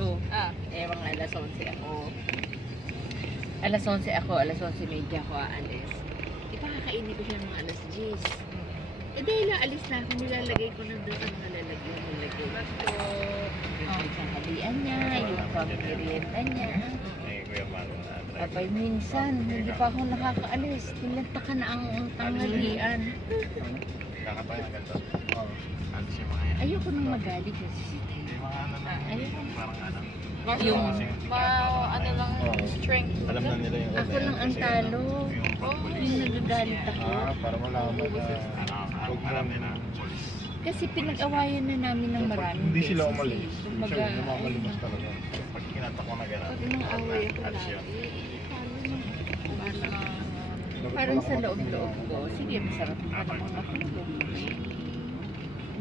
talo. Eh, mga alas 11 ako. Alas 11 ako, alas 11:30 ako aalis. Di ba kakainin ko siya mga alas 10? Eh dahil aalis na ako, nilalagay ko na doon sa mga lalagyan. Nilagay ko. Yung sanghalian niya, yung pang-merienda niya. Abay, minsan, hindi pa ako nakakaalis. Nilantakan na ang tanghalian. Kakatayan ganito. Ayoko nang magalit kasi si Tay. Ayoko. Yung ano lang, strength. Alam na nila yung Ako lang ang talo. Yung nagagalit ako. para malaman na alam nila. Kasi pinag-awayan na namin ng maraming Hindi sila beses umalis. eh. Siya Kumbaga, yung lumalimas talaga. Pag kinatak ko na gano'n. pag nang-away ako lagi, parang sa loob-loob ko, sige, masarap pa naman ako.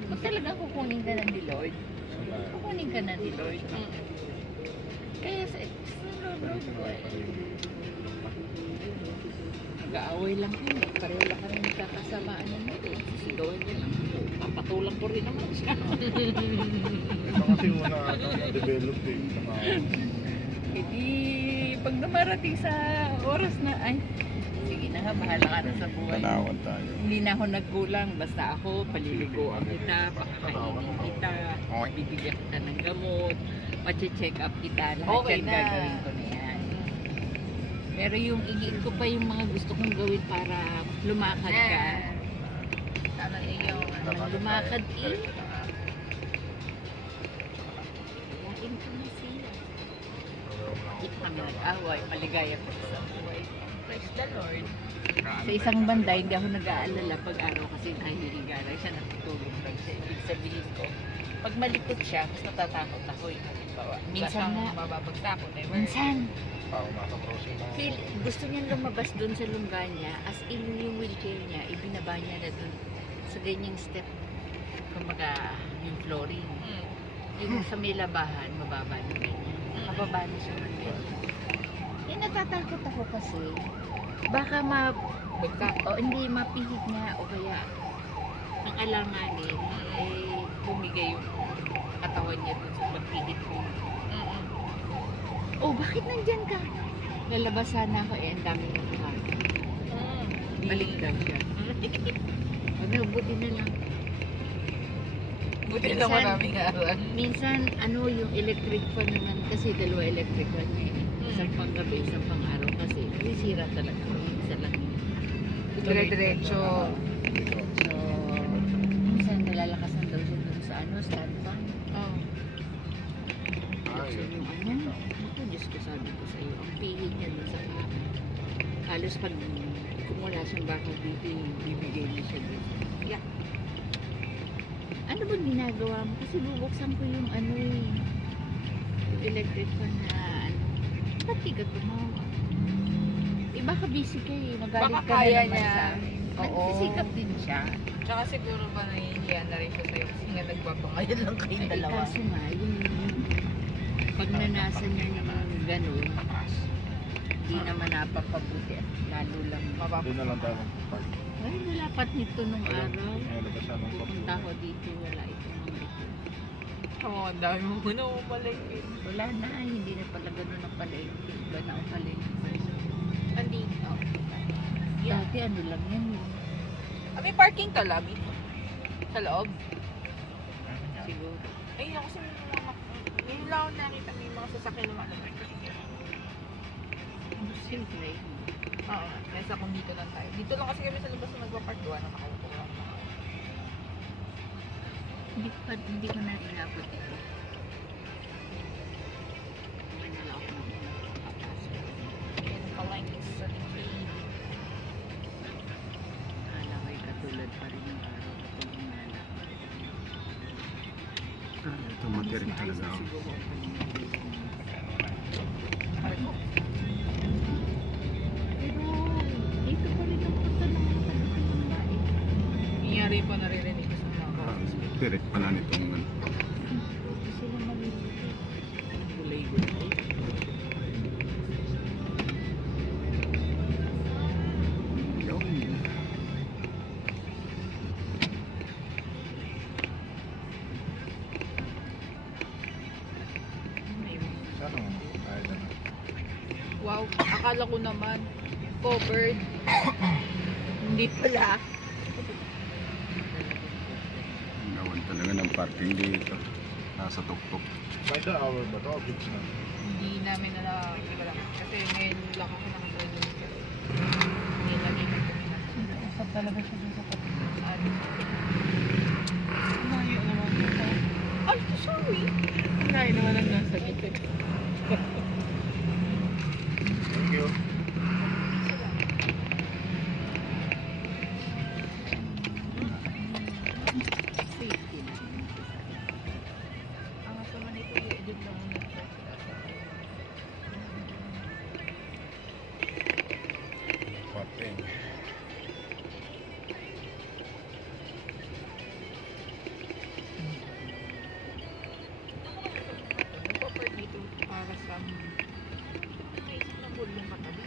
Kung talagang kukunin ka na ni Lord, kukunin ka na ni Lord. Kaya sa loob-loob ko eh. Nag-aaway lang kami, pareho lang kami nagkakasamaan ng ito. Sisigawin ko lang ito. Papatulang ko rin naman siya. Ito kasi una na-develop eh. Hindi, pag dumarating sa oras na, ay, sige na nga, bahala ka na sa buhay. Tanawan tayo. Hindi na ako nagkulang, basta ako, paliliguan kita, pakakainin kita, bibigyan kita ng gamot, mache-check up kita, lahat Okay yan na. gagawin ko na yan. Pero yung igiit ko pa yung mga gusto kong gawin para lumakad ka. Ano niyo? Lumakad eh. Yakin ko na sila. Hindi kami nag-away, maligaya ko sa buhay. Praise the Lord. Sa isang banda, hindi ako nag-aalala pag araw kasi nahihiga lang siya, natutulog lang siya. Ibig sabihin ko, pag malikot siya, mas natatakot ako eh. Halimbawa, minsan nga, mababagsak ko, never. minsan, Feel, gusto niya lumabas doon sa lungga niya, as in yung wheelchair niya, ibinaba niya na doon sa ganyang step. Kumbaga, yung flooring. Yung sa may labahan, mababa na ganyan. Nakababa na siya ng ganyan. Eh, natatakot ako kasi, baka o hindi, mapihit niya o kaya ang alanganin, eh, bumigay yung katawan niya doon sa pagpihit ko. Oh, bakit nandyan ka? Lalabas sana ako eh, ang dami ng nakaka. Balik daw siya. Ano, buti na lang. Buti na maraming araw. Minsan, ano, yung electric fan naman, kasi dalawa electric fan niya eh. Isang pang gabi, isang pang araw kasi. Sisira talaga. Isa lang yun. Dire-diretso. So, minsan nalalakasan daw siya dun sa ano, stand fan. So, yung ano, ako, Diyos ko sabi ko sa'yo, ang pihit niya dun sa baka. Halos pag kung wala siyang baka dito, bibigay niya siya dun. Yeah. Ano ba ginagawa mo? Kasi bubuksan ko yung ano eh, yung electric fan na ano. Ba't di ka tumawa? Eh baka busy ka eh, magalit Baka ka na kaya naman niya. sa amin. Oo. Nagsisikap din siya. Tsaka siguro ba nahihiya na rin siya sa'yo kasi nga nagpapangayon lang kayong Ay, dalawa. kaso nga, yung pag nanasan niya yung gano'n, di naman napapabuti at lalo lang doon na lang tayo mag-park. ay, nalapat nito nung araw. Labas na ng Pupunta ko dito, wala itong mga ito. Oo, ang dami mo muna umalagay. Wala na, hindi na pala gano'n ang palengke. Iba na ang palengke. Andito. Dati ano lang yan. May parking to, Labi? Sa loob? Siguro. Ay, ako kasi may lang ako nakita may mga sasakyan naman. Simple. Oo, kaysa kung dito lang tayo. Dito lang kasi kami sa labas na nagpa-park. Gawa na makaupo lang. Hindi ko na inabot ito. Manala ako ng papasok. Yan pala yung sa likid. Akala ko'y katulad pa rin yung araw ko pag hinala. Ito matirik talaga ako. Pero dito pa rin ang punta ng mga babae. Nangyari pa naririnig ko sa mga kaos. Direct pala nitong ano. Hindi sila maliliit. Gulay-gulay. May Ano? Kahit ano. Wow, akala ko naman covered. Hindi pala. Ang gawan talaga ng parking dito. Nasa tuktok. By the hour ba ito? Beach na. Hindi namin na wala. Kasi ngayon lang ako nakatraining. Hindi namin kami na. Usap talaga siya dun sa kapatid. Layo naman ito. Ay, sorry. Kaya naman ang nasa gitip. Thank you. Safety na. Ang asama nito, i-edit lang muna ito. Parking. Nagpa-park dito para sa naisip na pool yung katabi.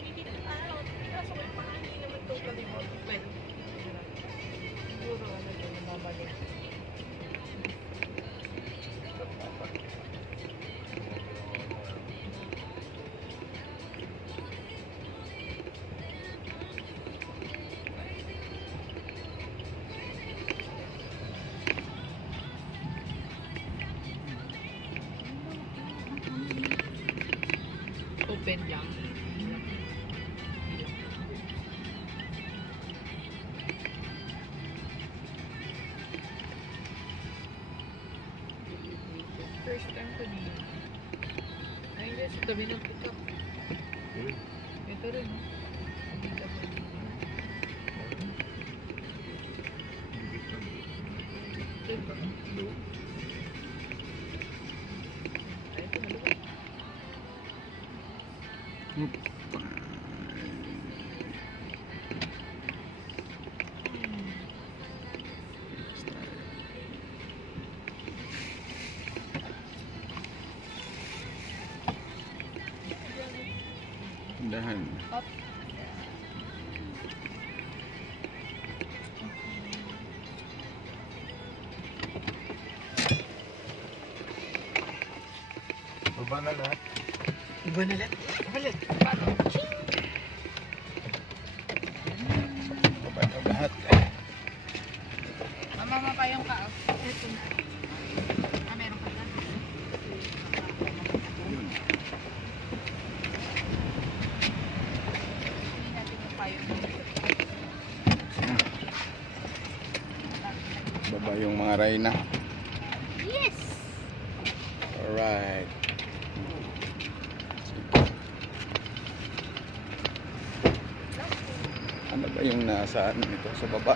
Hindi na kaso ko yung parang hindi naman totally open. Siguro ano yun, nababalik. Open lang. First time ko niya. Ay, hindi. Sa tabi ng pick-up. Ito rin, no? Dito po. Ito, blue. Ay, ito, maluwag. Dahan. Up. Baba na lahat. Iba na lang. Halit. Baba na lahat. Mama pa yung kaos. Ito na. Ah, meron pa dyan. Yun. Hindi natin yung payo. Baba yung mga Reyna. Yes! Alright. Ano ba yung nasa ano nito sa baba?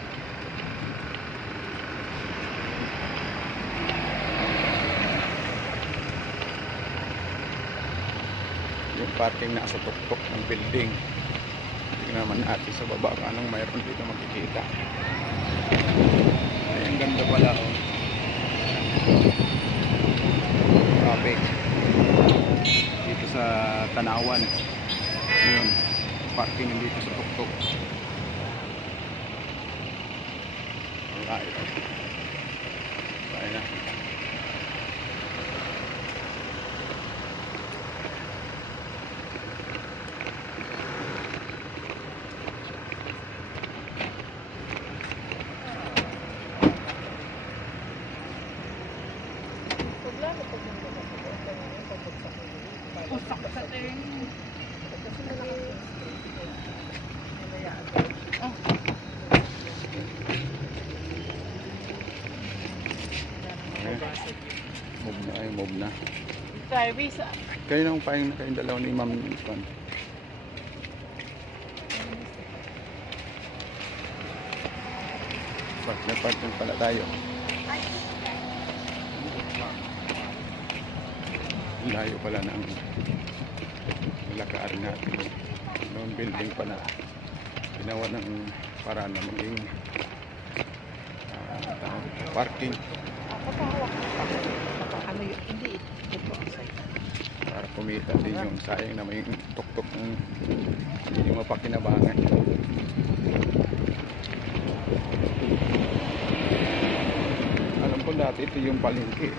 Yung parking nasa tuktok ng building. Tingnan naman natin sa baba kung anong mayroon dito makikita. Ay, ang ganda pala oh. Grabe. Dito sa Tanawan. Yun. Parking dito sa tuktok. Alright. Bye na. Pusak sa turn. Move na ay, move na. Service. Kayo nang payong na kayong dalaw ni Ma'am Kon. Partner pala tayo. Layo pala ng lakarin natin. Noong building pala. Ginawa ng para na maging parking. Ano yun? Hindi. Ito ang site. Para kumita din yung sayang na may tuktok ng hindi mapakinabangan. Alam ko dati ito yung palengke.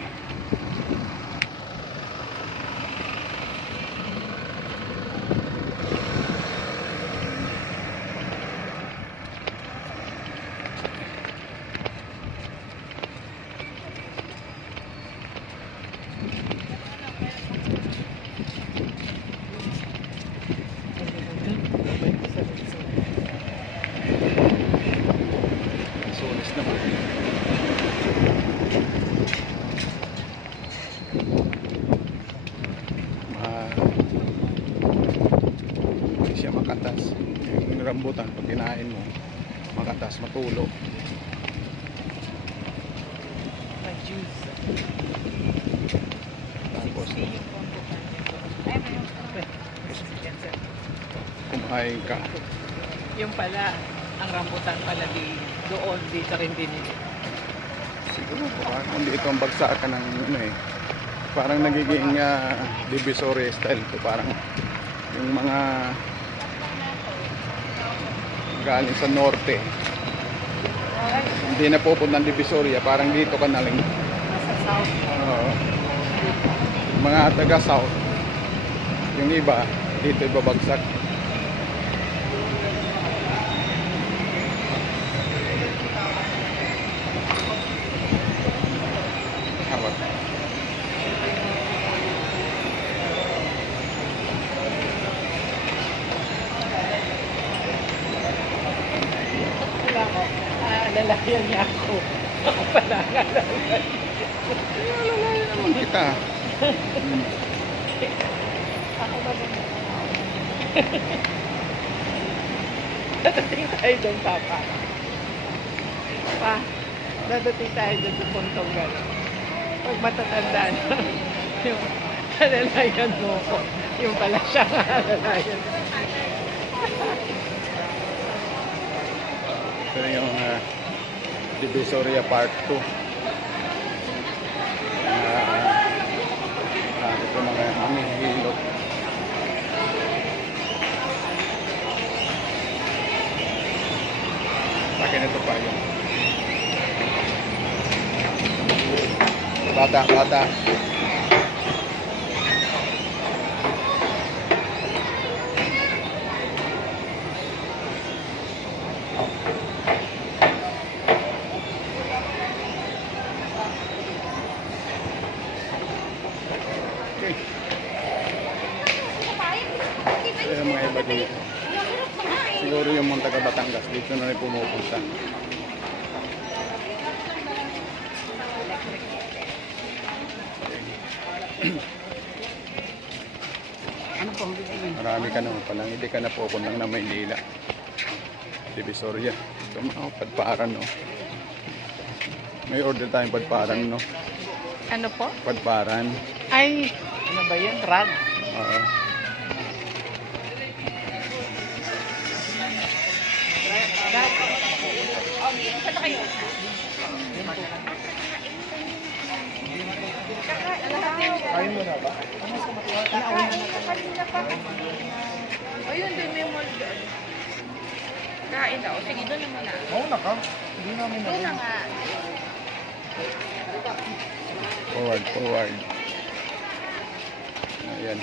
rambutan pag kinain mo, makatas, matulog. May juice. Tapos, 60 yung rambutan nito. Ay, may yan, sir. kumain ka. Yung pala, ang rambutan pala doon, dito rin binili. Siguro, parang hindi ito ang bagsakan ng ano eh. Parang nagiging divisory style ko. Parang yung mga galing sa norte. Hindi na pupunta ng Divisoria. Parang dito ka na lang. Nasa south. Oo. Mga taga south. Yung iba, dito ibabagsak. Hawak. Wala ko. Alalayan niya ako. Ako pala alalayan. Alalayan naman kita. Ako ba naman? Dadating tayo doon, Papa. Pa, dadating tayo doon sa puntong gano'n. Pag matatanda na, yung alalayan mo ko. Yung pala siya alalayan. Ito yung Divisoria Part 2. Ito mga hilot. Akin ito pa yun. Bata. Okay. Ito yung mga iba dito. Siguro yung mga taga Batangas dito na rin pumupunta. Ano pong bibili? Marami ka naman palang, hindi ka na pupunta na Maynila. Divisoria. Ito mga padparan, no? May order tayong padparan, no? Ano po? Padparan. Ay, ano ba yun? Rag. Oo. Kain mo na ba? Ayun, din may mall doon. Kain daw. Sige, doon na muna. Oo na ka. Hindi namin Doon na nga. Forward. Ayan.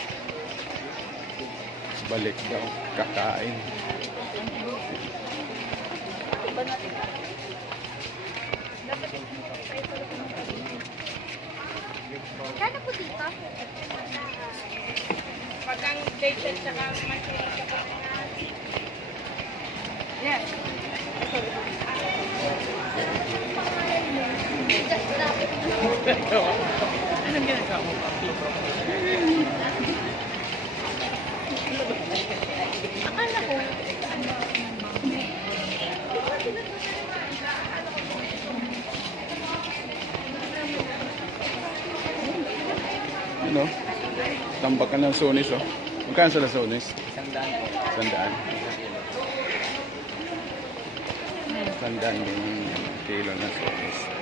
Balik daw. Kakain. Kano po dito? Pag ang dated saka masaya ka pa. Yes. Just traffic. Anong ginagawa mo pa? Akala ko. Ano? Tambak ka ng Sonis, oh. Magkano sa Sonis? 100 po. 100. 100 yung kilo ng Sonis.